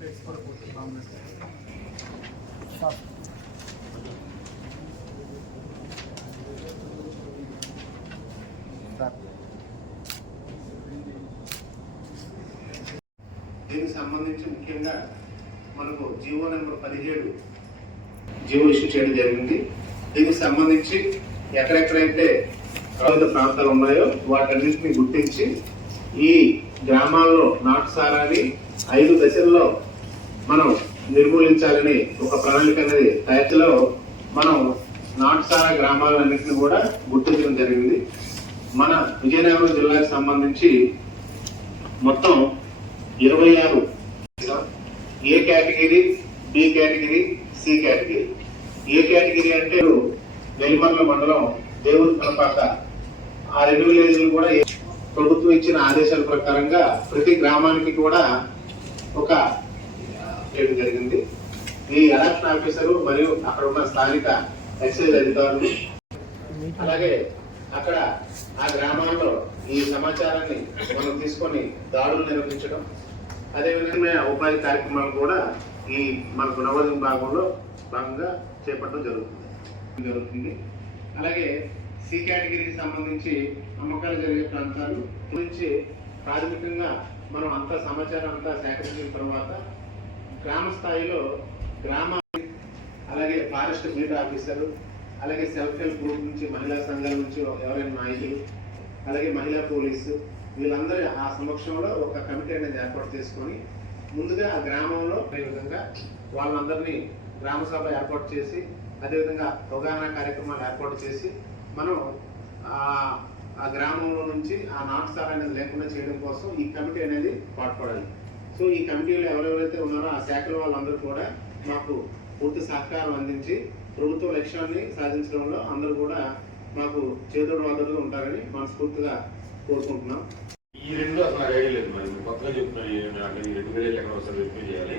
దీనికి సంబంధించి ముఖ్యంగా మనకు జీవో నెంబర్ 17 జీవో ఇష్యూ చేయడం జరిగింది. దీనికి సంబంధించి ఎక్కడెక్కడైతే ప్రాంతాలు ఉన్నాయో వాటన్నింటినీ గుర్తించి ఈ గ్రామాల్లో నాటుసారాన్ని 5 దశల్లో మనం నిర్మూలించాలని ఒక ప్రణాళిక అనేది తయారులో మనం నాటుసారా గ్రామాలన్నింటినీ కూడా గుర్తించడం జరిగింది. మన విజయనగరం జిల్లాకు సంబంధించి మొత్తం 26 A category, B category, C category. A category అంటే వెలిమర్ల మండలం దేవుడి కనపాక ఆ 2 విలేజ్లు కూడా ప్రభుత్వం ఇచ్చిన ఆదేశాల ప్రకారంగా ప్రతి గ్రామానికి కూడా ఒక చేయడం జరిగింది. ఈ ఎలక్షన్ ఆఫీసరు మరియు అక్కడ ఉన్న స్థానిక ఎక్సైజ్ అధికారులు అలాగే అక్కడ ఆ గ్రామాల్లో ఈ సమాచారాన్ని మనం తీసుకొని దాడులు నిర్వహించడం, అదేవిధంగా ఉపాధి కార్యక్రమాలు కూడా ఈ మన గుణవర్ధన భాగంగా చేపట్టడం జరుగుతుంది. అలాగే సి కేటగిరీకి సంబంధించి అమ్మకాలు జరిగే ప్రాంతాలు గురించి ప్రాథమికంగా మనం అంతా సమాచారం అంతా సేకరించిన తర్వాత గ్రామ స్థాయిలో అలాగే ఫారెస్ట్ బీట్ ఆఫీసరు, అలాగే సెల్ఫ్ హెల్ప్ గ్రూప్ నుంచి మహిళా సంఘాల నుంచి ఎవరైనా నాయకులు, అలాగే మహిళా పోలీసు వీళ్ళందరూ ఆ సమక్షంలో ఒక కమిటీ అనేది ఏర్పాటు చేసుకొని ముందుగా ఆ గ్రామంలో ఈ విధంగా వాళ్ళందరినీ గ్రామ సభ ఏర్పాటు చేసి అదేవిధంగా అవగాహన కార్యక్రమాలు ఏర్పాటు చేసి మనం ఆ గ్రామంలో నుంచి ఆ నాటుసారా అనేది లేకుండా చేయడం కోసం ఈ కమిటీ అనేది పాటుపడాలి. సో ఈ కమిటీలో ఎవరెవరైతే ఉన్నారో ఆ శాఖల వాళ్ళందరూ కూడా మాకు పూర్తి సహకారం అందించి ప్రభుత్వ లక్ష్యాన్ని సాధించడంలో అందరూ కూడా మాకు చేదోడు వాదోడుగా ఉంటారని మనస్ఫూర్తిగా కోరుకుంటున్నాం. ఈ 2 అసలు ఐడియా లేదు. మరి కొత్తగా చెప్తున్నాను అంటే ఈ 2 విలేజ్ ఎక్కడ వస్తారు వెరిఫై చేయాలి,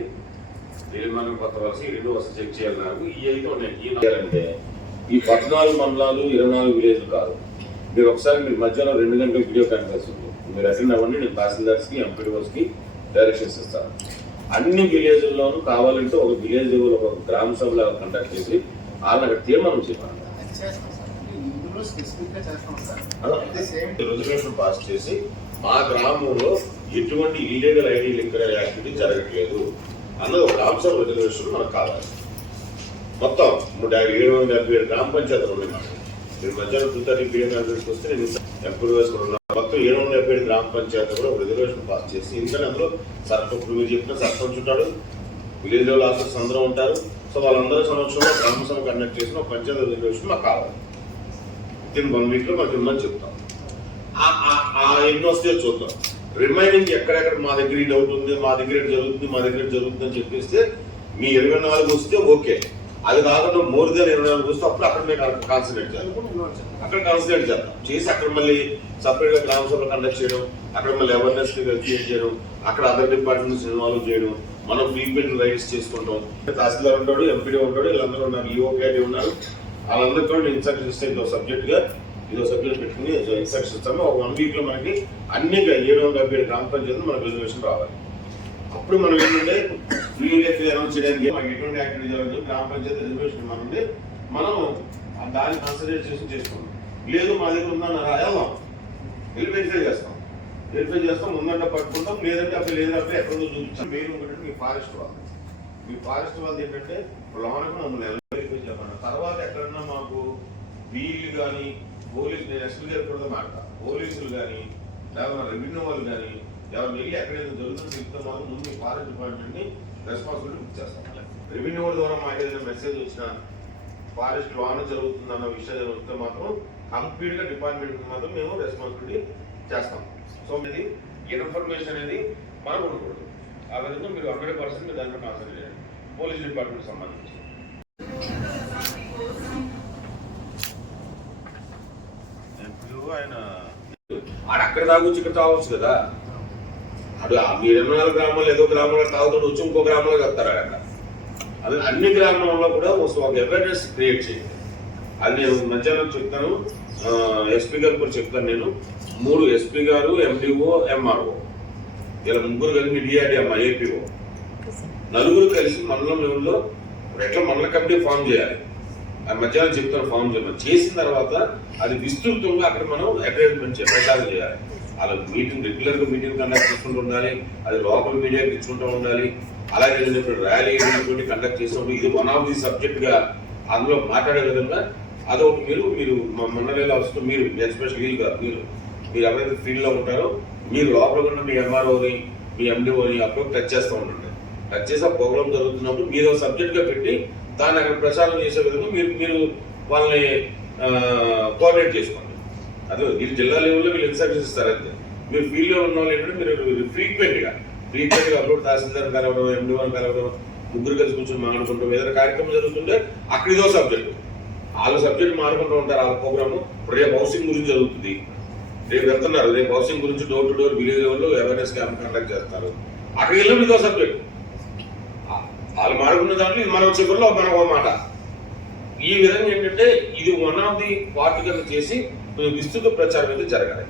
మనం కొత్త వలస ఈ 2 వలస చెక్ చేయాలి. నాకు ఈ అయితే ఉన్నాయి. అంటే ఈ 14 మండలాలు 24 విలేజ్లు కాదు. మీరు ఒకసారి మీరు మధ్యలో 2 గంటల వీడియో కాన్ఫరెన్స్ ఉంది, మీరు అటెండ్ అవ్వండి. నేను తహసీల్దార్స్కి ఎంపీడీఓస్కి డైరెక్షన్స్ ఇస్తాను. అన్ని విలేజ్ల్లోనూ కావాలంటే ఒక విలేజ్ ఒక గ్రామ సభలో కండక్ట్ చేసి వాళ్ళని అక్కడ తీర్మానం చేయాలి. రిజల్యూషన్ పాస్ చేసి ఆ గ్రామంలో ఎటువంటి ఇల్లీగల్ ఐడి లింకర్ యాక్టివిటీ జరగట్లేదు అన్నది ఒక అంశం రిజల్యూషన్ మనకు కావాలి. మొత్తం 777 గ్రామ పంచాయతీలు ఉన్నాయి. మీరు మధ్యాహ్నం 2:30 వీడియో కాన్ఫరెన్స్ వస్తే నేను ఎంపీ వేసుకున్నాను. మొత్తం 777 గ్రామ పంచాయతీ కూడా ఒక రిజర్వేషన్ పాస్ చేసి, ఎందుకంటే అందులో సర్పంచ్ మీరు చెప్పిన సర్పంచ్ ఉంటాడు, విలేజ్ లెవెల్ ఆఫీసర్స్ అందరూ ఉంటారు. సో వాళ్ళందరూ సమక్షంలో గ్రామ సభ కండక్ట్ చేసిన ఒక పంచాయతీ రిజర్వేషన్ మాకు కావాలి. విత్ ఇన్ 1 week లో మాకు ఇమ్మని చెప్తాం. ఎన్ని వస్తే చూద్దాం. రిమైనింగ్ ఎక్కడెక్కడ మా దగ్గర ఈ డౌట్ ఉంది, మా దగ్గర జరుగుతుంది, మా దగ్గర జరుగుతుంది అని చెప్పేస్తే మీ 24 వస్తే ఓకే. అది కాకుండా మోర్ దెన్ 24 వస్తే అప్పుడు అక్కడ మేము కాన్సన్ట్రేట్ చేయాలి. అక్కడ కాన్సన్ట్రేట్ చేద్దాం చేసి అక్కడ మళ్ళీ సపరేట్ గా గ్రామ సభలు కండక్ట్ చేయడం, అక్కడ మళ్ళీ అవేర్నెస్ క్రియేట్ చేయడం, అక్కడ అదర్ డిపార్ట్మెంట్స్ ఇన్వాల్వ్ చేయడం, మనం ఫ్రీక్వెంట్ రైడ్స్ చేసుకుంటాం. తహసీల్దార్ ఉంటాడు, ఎంపీడీ ఉంటాడు, వీళ్ళందరూ ఉన్నారు, ఈఓకేటీ ఉన్నారు. వాళ్ళందరూ కూడా ఇన్స్ట్రక్షన్స్ ఇస్తే ఇదో సబ్జెక్ట్ పెట్టుకుని ఇన్స్ట్రక్షన్స్ ఇస్తాము. ఒక 1 week లో మనకి అన్ని 777 గ్రామ పంచాయతీలు మనకు రిజర్వేషన్ రావాలి. అప్పుడు మనం ఏంటంటే అనౌన్స్ చేయడానికి మనకి ఎటువంటి యాక్టివిటీ జరుగుతుంది, గ్రామ పంచాయతీ రిజర్వేషన్ మనది, మనం దాన్ని కన్సిడర్ చేసి చేసుకుంటాం. లేదు మా దగ్గర ఉందని వెళ్దాం, వెళ్ళి వెరిఫై చేస్తాం, ఉందంటే పట్టుకుంటాం, లేదంటే అప్పుడు లేదంటే ఎక్కడో చూపించాం. మెయిన్ ఏంటంటే మీ ఫారెస్ట్ వాళ్ళది ఏంటంటే లోనకు మమ్మల్ని వెరిఫై చెప్పండి. తర్వాత ఎక్కడన్నా మాకు వీళ్ళు కానీ పోలీసులు ఎస్పీ గారు కూడా మాట్లాడతారు, పోలీసులు కానీ లేకపోతే రెవెన్యూ వాళ్ళు కానీ ఎవరు వెళ్ళి ఎక్కడైనా జరుగుతుందో చెప్తే మాత్రం ముందు మీ ఫారెస్ట్ డిపార్ట్మెంట్ ని రెస్పాన్సిబిలిటీ బుక్ చేస్తాం. రెవెన్యూ వాళ్ళ ద్వారా మాకు ఏదైనా మెసేజ్ వచ్చినా ఫారెస్ట్ వాన జరుగుతుందన్న విషయం జరుగుతుంటే మాత్రం కంప్లీట్ గా డిపార్ట్మెంట్ మాత్రం మేము రెస్పాన్సిబిలిటీ చేస్తాం. సో ఇది ఇన్ఫర్మేషన్ అనేది మనం ఉండకూడదు. ఆ విధంగా మీరు 100% మీరు దాంట్లో కాన్సన్ట్రేట్ చేయండి. పోలీస్ డిపార్ట్మెంట్ సంబంధించి ఆయన అక్కడ తాగొచ్చు, ఇక్కడ తాగొచ్చు కదా. అటు మీరు 24 గ్రామాలు ఏదో గ్రామంలో తాగుతాడు, వచ్చి ఇంకో గ్రామంలో కలుపుతారు. అక్కడ అది అన్ని గ్రామాల్లో కూడా ఒక అవేర్నెస్ క్రియేట్ చేయండి. అది నేను మధ్యాహ్నం చెప్తాను, ఎస్పీ గారు కూడా చెప్తాను. నేను 3 ఎస్పీ గారు, ఎండిఓ, ఎంఆర్ఓ ఇలా 3 కలిపి డిఆర్డి అమ్మ ఏపీఓ నలుగురు కలిసి మండలం లెవెల్లో ఎట్లా మండల కమిటీ ఫామ్ చేయాలి, ఆ మధ్యాహ్నం చెప్తాను ఫామ్ చేయమని, చేసిన తర్వాత అది విస్తృతంగా అక్కడ మనం అడ్వర్టైజ్మెంట్ ప్రచారం చేయాలి. అలా మీటింగ్ రెగ్యులర్ గా మీటింగ్ కండక్ట్ చేసుకుంటూ ఉండాలి, అది లోకల్ మీడియాకి ఇచ్చుకుంటూ ఉండాలి. అలాగే ర్యాలీ కండక్ట్ చేసినప్పుడు ఇది వన్ ఆఫ్ ది సబ్జెక్ట్ గా అందులో మాట్లాడే విధంగా అదొకటి మీరు మండలిలో వస్తూ మీరు ఎస్పెషల్ మీరు ఎవరైతే ఫీల్డ్ లో ఉంటారో మీరు లోపల ఉన్న మీ ఎంఆర్ఓని మీ ఎండిఓని అప్పుడు టచ్ చేస్తూ ఉండండి. టచ్ చేసి ఆ ప్రోగ్రామ్ జరుగుతున్నప్పుడు మీరు సబ్జెక్ట్ గా పెట్టి దాన్ని అక్కడ ప్రచారం చేసే విధంగా మీరు వాళ్ళని కోఆర్డినేట్ చేసుకోండి. అదే వీళ్ళు జిల్లా లెవెల్లో వీళ్ళు ఇన్స్ట్రక్షన్స్ ఇస్తారంతే. మీరు ఫీల్డ్ లో ఉన్న వాళ్ళు ఏంటంటే మీరు ఫ్రీక్వెంట్ గా అప్లోడ్ తహసీల్దార్ కలవడం, ఎండిఓని కలవడం, ముగ్గురు కలిసి కూర్చొని మాట్లాడుకుంటాం. ఏదైనా కార్యక్రమం జరుగుతుంటే అక్కడ ఇదో సబ్జెక్టు, వాళ్ళ సబ్జెక్ట్ మారుకుంటూ ఉంటారు. వాళ్ళ ప్రోగ్రాము రేపు హౌసింగ్ గురించి జరుగుతుంది, రేపు వెళ్తున్నారు, రేపు హౌసింగ్ గురించి డోర్ టు డోర్ విలేజ్ లెవెల్లో అవేర్నెస్ క్యాంప్ కండక్ట్ చేస్తారు. అక్కడికి వెళ్ళినప్పుడు ఇదో సబ్జెక్ట్ వాళ్ళు మాడుకున్న దాంట్లో ఇది మనం చివరిలో మనం ఒక మాట. ఈ విధంగా ఏంటంటే ఇది వన్ ఆఫ్ ది పార్ట్ కింద చేసి విస్తృత ప్రచారం అయితే జరగాలి.